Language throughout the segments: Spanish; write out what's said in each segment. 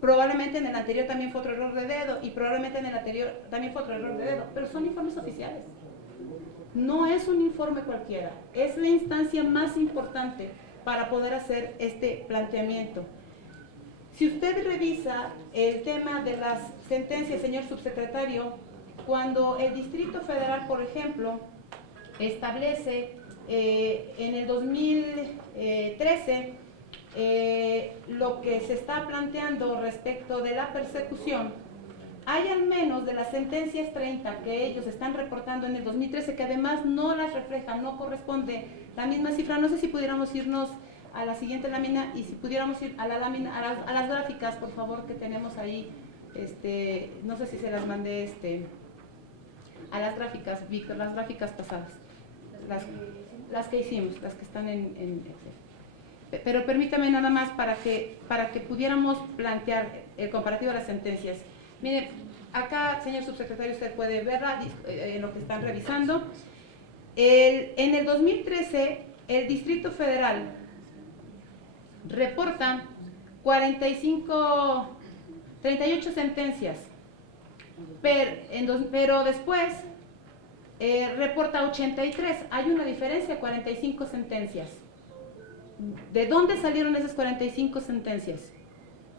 probablemente en el anterior también fue otro error de dedo, y probablemente en el anterior también fue otro error de dedo, pero son informes oficiales. No es un informe cualquiera, es la instancia más importante para poder hacer este planteamiento. Si usted revisa el tema de las sentencias, señor subsecretario, cuando el Distrito Federal, por ejemplo, establece en el 2013 lo que se está planteando respecto de la persecución, hay al menos de las sentencias 30 que ellos están reportando en el 2013 que además no las reflejan, no corresponde la misma cifra. No sé si pudiéramos irnos a la siguiente lámina y si pudiéramos ir a la lámina, a las gráficas, por favor, que tenemos ahí. No sé si se las mandé a las gráficas, Víctor, las gráficas pasadas, las que hicimos, las que están en Excel. Pero permítame nada más para que pudiéramos plantear el comparativo de las sentencias. Mire, acá, señor subsecretario, usted puede verla en lo que están revisando. En el 2013, el Distrito Federal reporta 38 sentencias, pero después reporta 83. Hay una diferencia, 45 sentencias. ¿De dónde salieron esas 45 sentencias?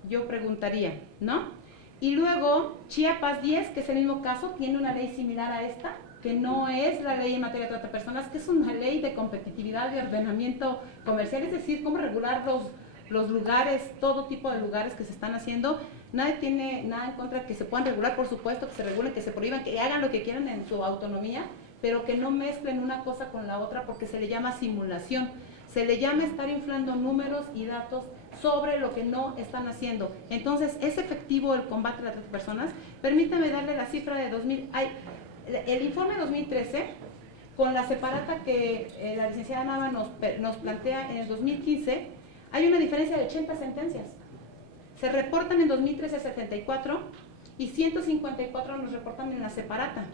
Yo preguntaría, ¿no? Y luego Chiapas 10, que es el mismo caso, tiene una ley similar a esta, que no es la ley en materia de trata de personas, que es una ley de competitividad y ordenamiento comercial, es decir, cómo regular los lugares, todo tipo de lugares que se están haciendo. Nadie tiene nada en contra de que se puedan regular, por supuesto, que se regulen, que se prohíban, que hagan lo que quieran en su autonomía, pero que no mezclen una cosa con la otra porque se le llama simulación, se le llama estar inflando números y datos sobre lo que no están haciendo. Entonces, ¿es efectivo el combate a la trata de personas? Permítame darle la cifra de 2000. El informe 2013, con la separata que la licenciada Nava nos plantea en el 2015, hay una diferencia de 80 sentencias. Se reportan en 2013 74 y 154 nos reportan en la separata.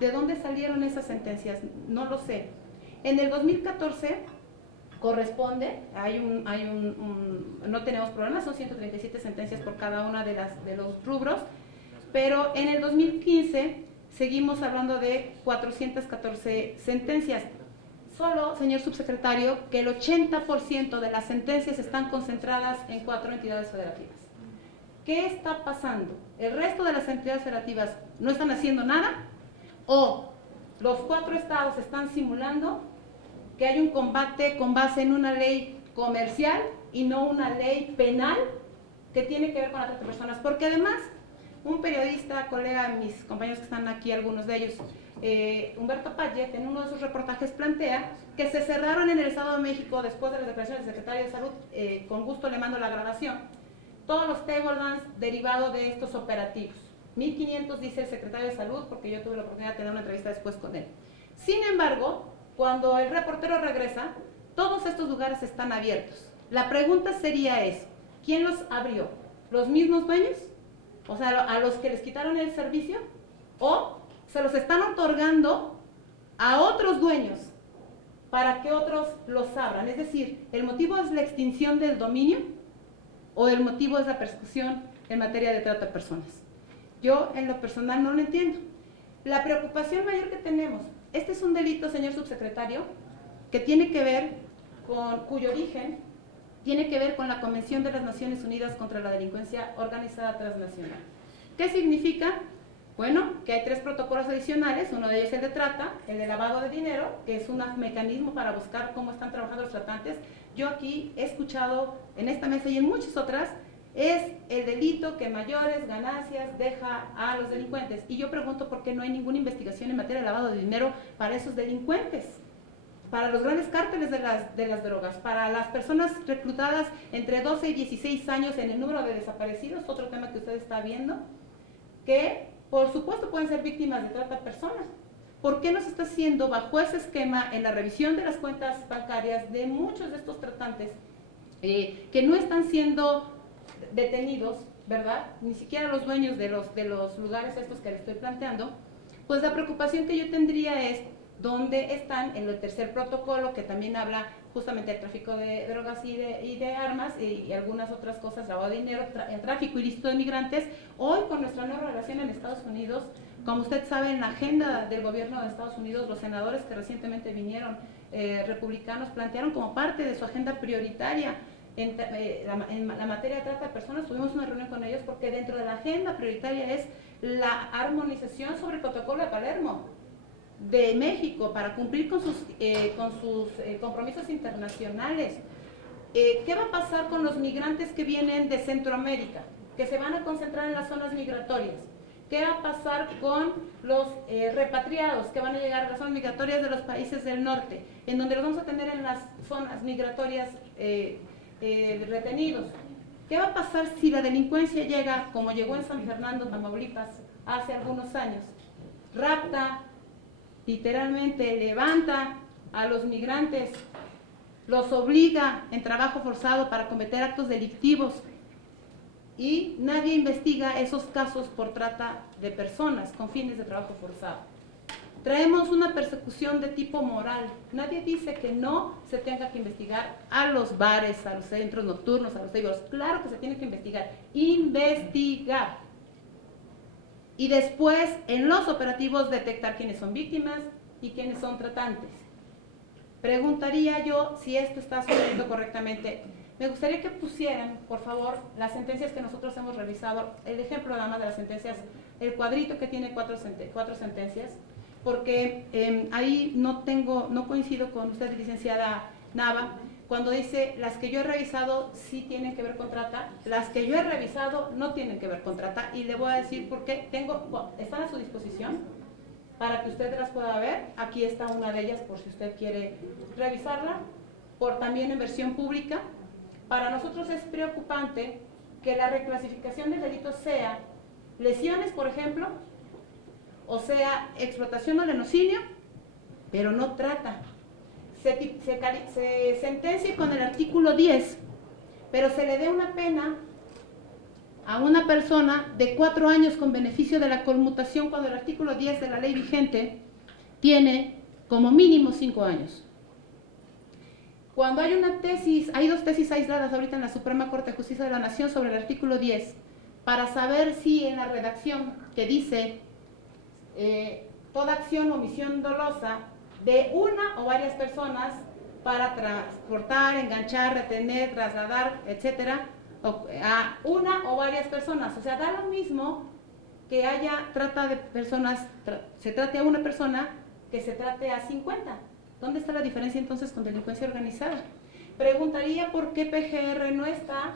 ¿De dónde salieron esas sentencias? No lo sé. En el 2014 corresponde, no tenemos problemas, son 137 sentencias por cada una de los rubros, pero en el 2015 seguimos hablando de 414 sentencias. Solo, señor subsecretario, que el 80% de las sentencias están concentradas en 4 entidades federativas. ¿Qué está pasando? ¿El resto de las entidades federativas no están haciendo nada? ¿O los 4 estados están simulando que hay un combate con base en una ley comercial y no una ley penal que tiene que ver con la trata de personas? Porque además, un periodista, colega, mis compañeros que están aquí, algunos de ellos, Humberto Payet, en uno de sus reportajes plantea que se cerraron en el Estado de México, después de las declaraciones del secretario de Salud, con gusto le mando la grabación, todos los table dance derivados de estos operativos. 1500 dice el secretario de Salud, porque yo tuve la oportunidad de tener una entrevista después con él. Sin embargo, cuando el reportero regresa, todos estos lugares están abiertos. La pregunta sería ¿quién los abrió? ¿Los mismos dueños? O sea, a los que les quitaron el servicio, o se los están otorgando a otros dueños para que otros los abran. Es decir, ¿el motivo es la extinción del dominio o el motivo es la persecución en materia de trata de personas? Yo en lo personal no lo entiendo. La preocupación mayor que tenemos, este es un delito, señor subsecretario, que tiene que ver cuyo origen tiene que ver con la Convención de las Naciones Unidas contra la Delincuencia Organizada Transnacional. ¿Qué significa? Bueno, que hay 3 protocolos adicionales, uno de ellos es el de trata, el de lavado de dinero, que es un mecanismo para buscar cómo están trabajando los tratantes. Yo aquí he escuchado en esta mesa y en muchas otras, es el delito que mayores ganancias deja a los delincuentes. Y yo pregunto por qué no hay ninguna investigación en materia de lavado de dinero para esos delincuentes, para los grandes cárteles de las drogas, para las personas reclutadas entre 12 y 16 años en el número de desaparecidos, otro tema que usted está viendo, que por supuesto pueden ser víctimas de trata de personas. ¿Por qué no se está haciendo bajo ese esquema en la revisión de las cuentas bancarias de muchos de estos tratantes que no están siendo detenidos, ¿verdad? Ni siquiera los dueños de los lugares estos que les estoy planteando? Pues la preocupación que yo tendría es dónde están en el tercer protocolo, que también habla justamente el tráfico de drogas y de armas y algunas otras cosas, lavado de dinero, el tráfico ilícito de migrantes. Hoy, con nuestra nueva relación en Estados Unidos, como usted sabe, en la agenda del gobierno de Estados Unidos, los senadores que recientemente vinieron, republicanos, plantearon como parte de su agenda prioritaria en la materia de trata de personas. Tuvimos una reunión con ellos porque dentro de la agenda prioritaria es la armonización sobre el protocolo de Palermo de México para cumplir con sus compromisos internacionales. ¿Qué va a pasar con los migrantes que vienen de Centroamérica, que se van a concentrar en las zonas migratorias? ¿Qué va a pasar con los repatriados que van a llegar a las zonas migratorias de los países del norte, en donde los vamos a tener en las zonas migratorias retenidos? ¿Qué va a pasar si la delincuencia llega, como llegó en San Fernando, Tamaulipas, hace algunos años? Rapta, literalmente levanta a los migrantes, los obliga en trabajo forzado para cometer actos delictivos y nadie investiga esos casos por trata de personas con fines de trabajo forzado. Traemos una persecución de tipo moral. Nadie dice que no se tenga que investigar a los bares, a los centros nocturnos, a los tables. Claro que se tiene que investigar. Investigar. Y después, en los operativos, detectar quiénes son víctimas y quiénes son tratantes. Preguntaría yo si esto está sucediendo correctamente. Me gustaría que pusieran, por favor, las sentencias que nosotros hemos revisado, el ejemplo nada más de las sentencias, el cuadrito que tiene cuatro sentencias, porque ahí no coincido con usted, licenciada Nava, cuando dice las que yo he revisado sí tienen que ver con trata, las que yo he revisado no tienen que ver con trata, y le voy a decir por qué. Están a su disposición para que usted las pueda ver. Aquí está una de ellas por si usted quiere revisarla, también en versión pública. Para nosotros es preocupante que la reclasificación del delito sea lesiones, por ejemplo, o sea, explotación o lenocinio, pero no trata. Se sentencia con el artículo 10, pero se le dé una pena a una persona de 4 años con beneficio de la conmutación, cuando el artículo 10 de la ley vigente tiene como mínimo 5 años. Cuando hay una tesis, hay 2 tesis aisladas ahorita en la Suprema Corte de Justicia de la Nación sobre el artículo 10, para saber si en la redacción que dice toda acción o omisión dolosa de una o varias personas para transportar, enganchar, retener, trasladar, etcétera, a una o varias personas. O sea, da lo mismo que haya trata de personas, se trate a una persona que se trate a 50. ¿Dónde está la diferencia entonces con delincuencia organizada? Preguntaría por qué PGR no está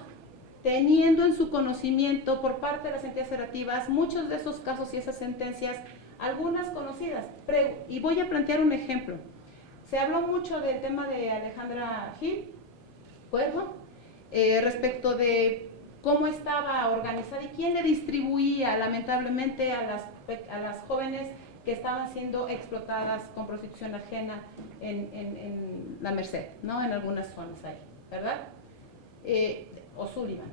teniendo en su conocimiento por parte de las entidades federativas muchos de esos casos y esas sentencias, algunas conocidas. Y voy a plantear un ejemplo. Se habló mucho del tema de Alejandra Gil Cuervo, respecto de cómo estaba organizada y quién le distribuía lamentablemente a las jóvenes que estaban siendo explotadas con prostitución ajena en la Merced, ¿no? En algunas zonas ahí, ¿verdad? O Sullivan.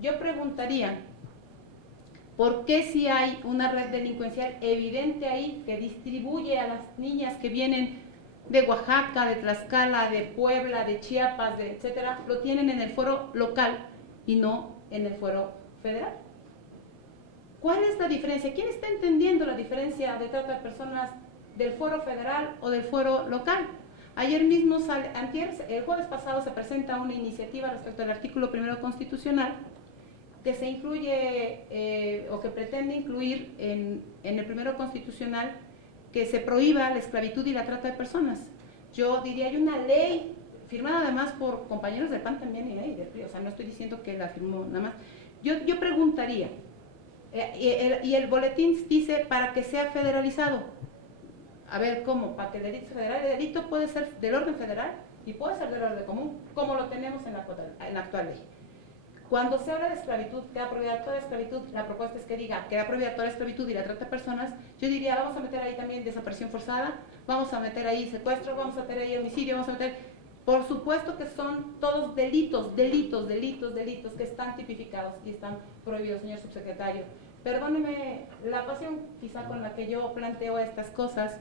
Yo preguntaría, ¿por qué si hay una red delincuencial evidente ahí que distribuye a las niñas que vienen de Oaxaca, de Tlaxcala, de Puebla, de Chiapas, etcétera, lo tienen en el fuero local y no en el fuero federal? ¿Cuál es la diferencia? ¿Quién está entendiendo la diferencia de trata de personas del fuero federal o del fuero local? Ayer mismo, el jueves pasado, se presenta una iniciativa respecto al artículo 1 constitucional que se incluye o que pretende incluir en el 1 constitucional que se prohíba la esclavitud y la trata de personas. Yo diría, hay una ley firmada además por compañeros del PAN también y del PRI, o sea, no estoy diciendo que la firmó nada más. Yo preguntaría, y el boletín dice para que sea federalizado. A ver, ¿cómo? Para que el delito federal, el delito puede ser del orden federal y puede ser del orden común, como lo tenemos en la actual ley. Cuando se habla de esclavitud, queda prohibida toda esclavitud, la propuesta es que diga, queda prohibida toda esclavitud y la trata de personas. Yo diría, vamos a meter ahí también desaparición forzada, vamos a meter ahí secuestro, vamos a meter ahí homicidio, vamos a meter... Por supuesto que son todos delitos que están tipificados y están prohibidos, señor subsecretario. Perdóneme la pasión quizá con la que yo planteo estas cosas,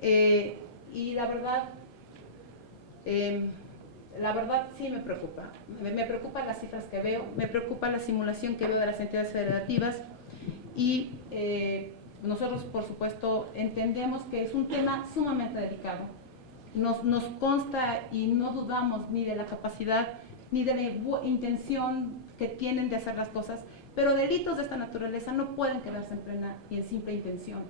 y la verdad, La verdad sí me preocupa. Me preocupan las cifras que veo, me preocupa la simulación que veo de las entidades federativas y nosotros, por supuesto, entendemos que es un tema sumamente delicado. Nos consta y no dudamos ni de la capacidad ni de la intención que tienen de hacer las cosas, pero delitos de esta naturaleza no pueden quedarse en plena y en simple intención.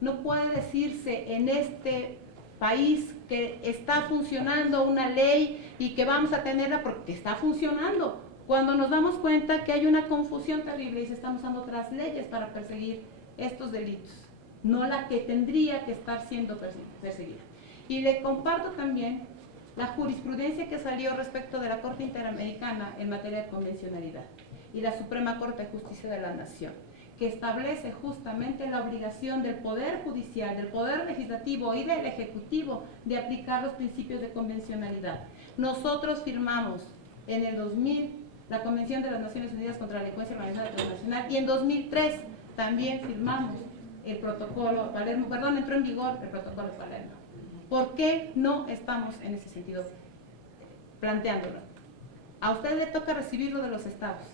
No puede decirse en este país que está funcionando una ley y que vamos a tenerla porque está funcionando, cuando nos damos cuenta que hay una confusión terrible y se están usando otras leyes para perseguir estos delitos, no la que tendría que estar siendo perseguida. Y le comparto también la jurisprudencia que salió respecto de la Corte Interamericana en materia de convencionalidad y la Suprema Corte de Justicia de la Nación, que establece justamente la obligación del Poder Judicial, del Poder Legislativo y del Ejecutivo de aplicar los principios de convencionalidad. Nosotros firmamos en el 2000 la Convención de las Naciones Unidas contra la Delincuencia Organizada Transnacional y en 2003 también firmamos el protocolo Palermo, perdón, entró en vigor el protocolo de Palermo. ¿Por qué no estamos en ese sentido planteándolo? A usted le toca recibirlo de los estados